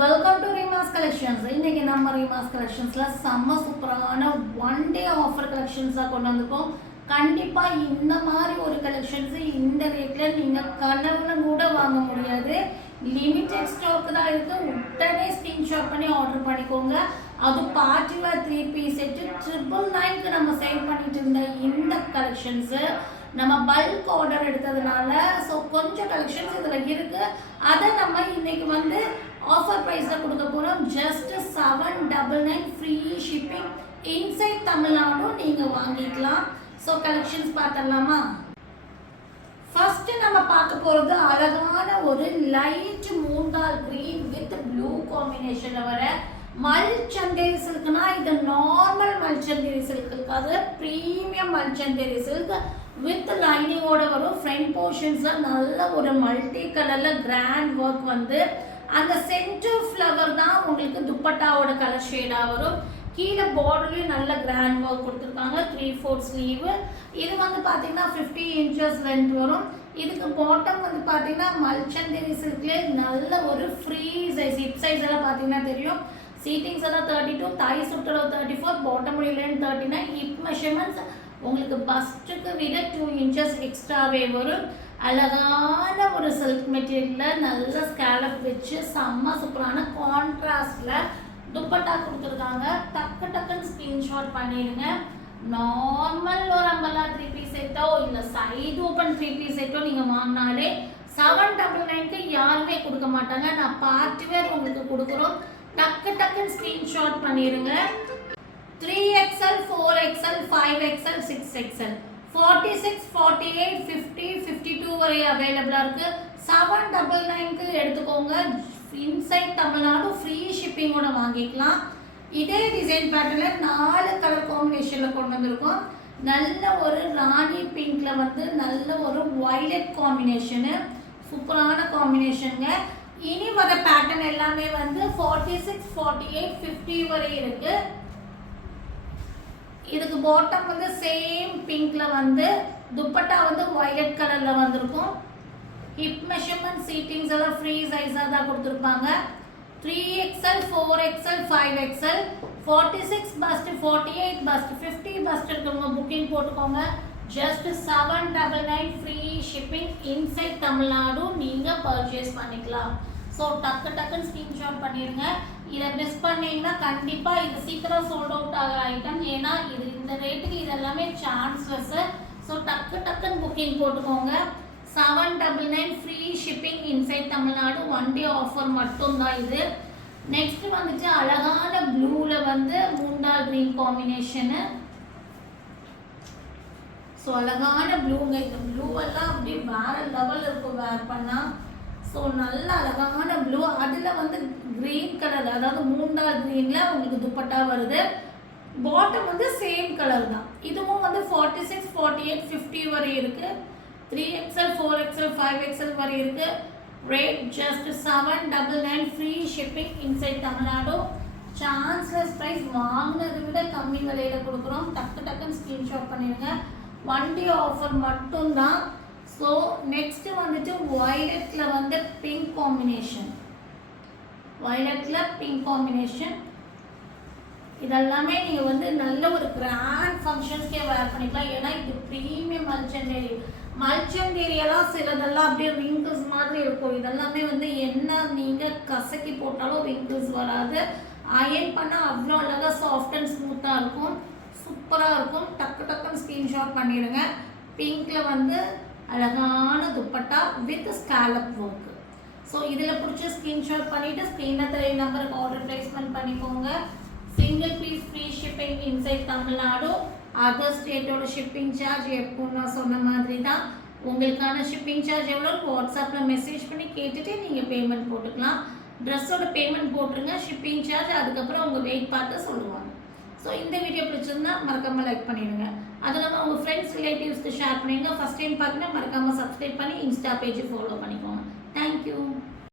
Welcome to ரீமாஸ் collections. இன்னைக்கு நம்ம ரீமாஸ் கலெக்ஷன்ஸ்ல செம்ம சூப்பரான ஒன் டே ஆஃபர் கலெக்ஷன்ஸாக கொண்டு வந்திருக்கோம். கண்டிப்பாக இந்த மாதிரி ஒரு கலெக்ஷன்ஸ் இந்த ரேட்டில் நீங்கள் கனவுல கூட வாங்க முடியாது. லிமிடெட் ஸ்டாக் தான் இருக்குது. உடனே ஸ்க்ரீன்ஷாட் பண்ணி ஆர்டர் பண்ணிக்கோங்க. அது பார்ட்டி வேர் 3 பீஸ் செட்டு 999க்கு நம்ம சேல் பண்ணிட்டு இருந்த இந்த கலெக்ஷன்ஸு நம்ம பல்க் ஆர்டர் எடுத்ததுனால ஸோ கொஞ்சம் கலெக்ஷன்ஸ் இதில் இருக்குது. அதை நம்ம இன்னைக்கு வந்து ஆஃபர் ப்ரைஸில் கொடுக்க போகிறோம். Just 799 free shipping inside Tamil Nadu நீங்கள் வாங்கிக்கலாம். ஸோ கலெக்ஷன்ஸ் பார்த்துடலாமா? ஃபர்ஸ்ட் நம்ம பார்க்க போகிறது அழகான ஒரு லைட் மூண்டால் கிரீன் வித் ப்ளூ காம்பினேஷனில் வர மல்சந்தேரி சில்க்னா இது நார்மல் மல்சந்தேரி சில்க் இருக்காது, ப்ரீமியம் மல்சந்தேரி சில்க் வித் லைனிங்கோட வரும். ஃப்ரண்ட் போர்ஷன்ஸில் நல்ல ஒரு மல்டி கலரில் கிராண்ட் ஒர்க் வந்து அந்த சென்டர் ஃப்ளவர் தான் உங்களுக்கு துப்பட்டாவோட கலர் ஷேடாக வரும். கீழே பார்டர்லேயும் நல்ல கிராண்ட் ஒர்க் கொடுத்துருக்காங்க. 3/4 ஸ்லீவு. இது வந்து பார்த்தீங்கன்னா 50 இன்ச்சஸ் லென்த் வரும். இதுக்கு பாட்டம் வந்து பார்த்தீங்கன்னா மல்சந்தேரி சில்க்லேயே நல்ல ஒரு ஃப்ரீ சைஸ் ஹிப் சைஸ் எல்லாம் பார்த்தீங்கன்னா தெரியும். சீட்டிங்ஸ் எல்லாம் 32, தை சுற்றளவு 34, பாட்டம் லென்த் 39. ஹிப் மெஷர்மெண்ட்ஸ் உங்களுக்கு பஸ்ட்டுக்கு விட 2 இன்ச்சஸ் எக்ஸ்ட்ராவே வரும். அழகான ஒரு சில்க் மெட்டீரியலில் நல்ல ஸ்கேலப் வச்சு செம்ம சூப்பரான கான்ட்ராஸ்டில் துப்பட்டா கொடுத்துருக்காங்க. டக்குன்னு ஸ்க்ரீன்ஷாட் பண்ணிடுங்க. நார்மல் ஒரு அம்பலா 3 பீஸ் செட்டோ இல்லை சைடு ஓப்பன் 3 பீஸ் செட்டோ நீங்கள் வாங்கினாலே 799க்கு யாருமே கொடுக்க மாட்டாங்க. நான் பார்ட்டி வேர் உங்களுக்கு கொடுக்குறோம். டக்குன்னு ஸ்க்ரீன்ஷாட் பண்ணிடுங்க. 3XL, 4XL, 5XL, 6XL, 46, 48, 50, 52 வரை அவைலபிளாக இருக்குது. 799க்கு எடுத்துக்கோங்க. இன்சைட் தமிழ்நாடு ஃப்ரீ ஷிப்பிங்கோட வாங்கிக்கலாம். இதே டிசைன் பேட்டர்னில் 4 கலர் காம்பினேஷனில் கொண்டு வந்திருக்கோம். நல்ல ஒரு ராணி பிங்க்ல வந்து நல்ல ஒரு வயலட் காம்பினேஷனு, சூப்பரான காம்பினேஷனுங்க. இனி வர பேட்டர்ன் எல்லாமே வந்து 46, 48, 50 வரை இருக்குது. இதுக்கு பாட்டம் வந்து சேம் பிங்க்ல வந்து துப்பட்டா வந்து வயலட் கலர்ல வந்திருக்கும். ஹிப் மெஷர்மெண்ட் சீட்டிங்ஸ் எல்லாம் ஃப்ரீ சைஸாக தான் கொடுத்துருப்பாங்க. 3XL, 4XL, 5XL, 46 first, 48 first, 50 first இருக்கிறவங்க புக்கிங் போட்டுக்கோங்க. Just 799 free shipping inside Tamil Nadu நீங்கள் பர்ச்சேஸ் பண்ணிக்கலாம். ஸோ டக்குன்னு ஸ்க்ரீன்ஷாட் பண்ணிடுங்க. இதை மிஸ் பண்ணீங்கன்னா கண்டிப்பாக இது சீக்கிரம் சோல்ட் அவுட் ஆகிற ஐட்டம். ஏன்னா இது இந்த ரேட்டுக்கு இது எல்லாமே சான்ஸ்லெஸ்ஸு. ஸோ டக்குன்னு புக்கிங் போட்டுக்கோங்க. 799 free shipping inside Tamil Nadu one day offer மட்டும்தான் இது. நெக்ஸ்ட் வந்துட்டு அழகான ப்ளூவில் வந்து மூண்டால் க்ரீன் காம்பினேஷனு. ஸோ அழகான ப்ளூங்க. இந்த ப்ளூவெல்லாம் அப்படியே வேறு லெவல் இருக்கும் வேர் பண்ணால். ஸோ நல்ல அழகான ப்ளூ, அதில் வந்து க்ரீன் கலர், அதாவது மூண்டால் க்ரீனில் உங்களுக்கு துப்பட்டா வருது. பாட்டம் வந்து சேம் கலர் தான். இதுவும் வந்து 46, 48, 50 வரை இருக்குது. 3XL, 4XL, 5XL வரை இருக்குது. Rate just 799 free shipping inside Tamil Nadu. Chanceless price, வாங்கினதை விட கம்மி விலையில் கொடுக்குறோம். டக்குன்னு ஸ்க்ரீன்ஷாட் பண்ணிடுங்க. ஒன் டே ஆஃபர் மட்டும்தான். ஸோ நெக்ஸ்ட்டு வந்துட்டு வயலட்டில் வந்து பிங்க் காம்பினேஷன். வயலட்டில் பிங்க் காம்பினேஷன் இதெல்லாமே நீங்கள் வந்து நல்ல ஒரு கிராண்ட் ஃபங்க்ஷன்ஸ்க்கே வேர் பண்ணிக்கலாம். ஏன்னா இது ப்ரீமியம் மல்சந்தேரியெல்லாம் சிலதெல்லாம் அப்படியே விங்கிள்ஸ் மாதிரி இருக்கும். இதெல்லாமே வந்து என்ன நீங்கள் கசக்கி போட்டாலும் விங்கிள்ஸ் வராது. அயன் பண்ணால் அவ்வளோ அழகாக சாஃப்ட் அண்ட் ஸ்மூத்தாக இருக்கும். சூப்பராக இருக்கும். டக்குன்னு ஸ்க்ரீன்ஷாட் பண்ணிடுங்க. பிங்க்கில் வந்து அழகான துப்பட்டா வித் ஸ்காலப் ஒர்க். ஸோ இதில் பிடிச்ச ஸ்க்ரீன்ஷாட் பண்ணிவிட்டு ஸ்க்ரீனில் தெரிய நம்பருக்கு ஆர்டர் ப்ளேஸ்மெண்ட் பண்ணிக்கோங்க. Single piece free shipping inside Tamil Nadu. Other ஸ்டேட்டோட ஷிப்பிங் சார்ஜ் எப்போ நான் சொன்ன மாதிரி தான். உங்களுக்கான ஷிப்பிங் சார்ஜ் எவ்வளோ வாட்ஸ்அப்பில் மெசேஜ் பண்ணி கேட்டுட்டு நீங்கள் பேமெண்ட் போட்டுக்கலாம். ட்ரெஸ்ஸோட பேமெண்ட் போட்டுருங்க. ஷிப்பிங் சார்ஜ் அதுக்கப்புறம் உங்கள் வெயிட் பார்த்து சொல்லுவாங்க. ஸோ இந்த வீடியோ பிடிச்சிருந்தா மறக்காமல் லைக் பண்ணிடுங்க. அது இல்லாமல் உங்கள் ஃப்ரெண்ட்ஸ் ரிலேட்டிவ்ஸ்க்கு ஷேர் பண்ணிடுங்க. ஃபஸ்ட் டைம் பார்த்தீங்கன்னா மறக்காமல் சப்ஸ்கிரைப் பண்ணி இன்ஸ்டா பேஜ் ஃபாலோ பண்ணிக்கோங்க. தேங்க்யூ.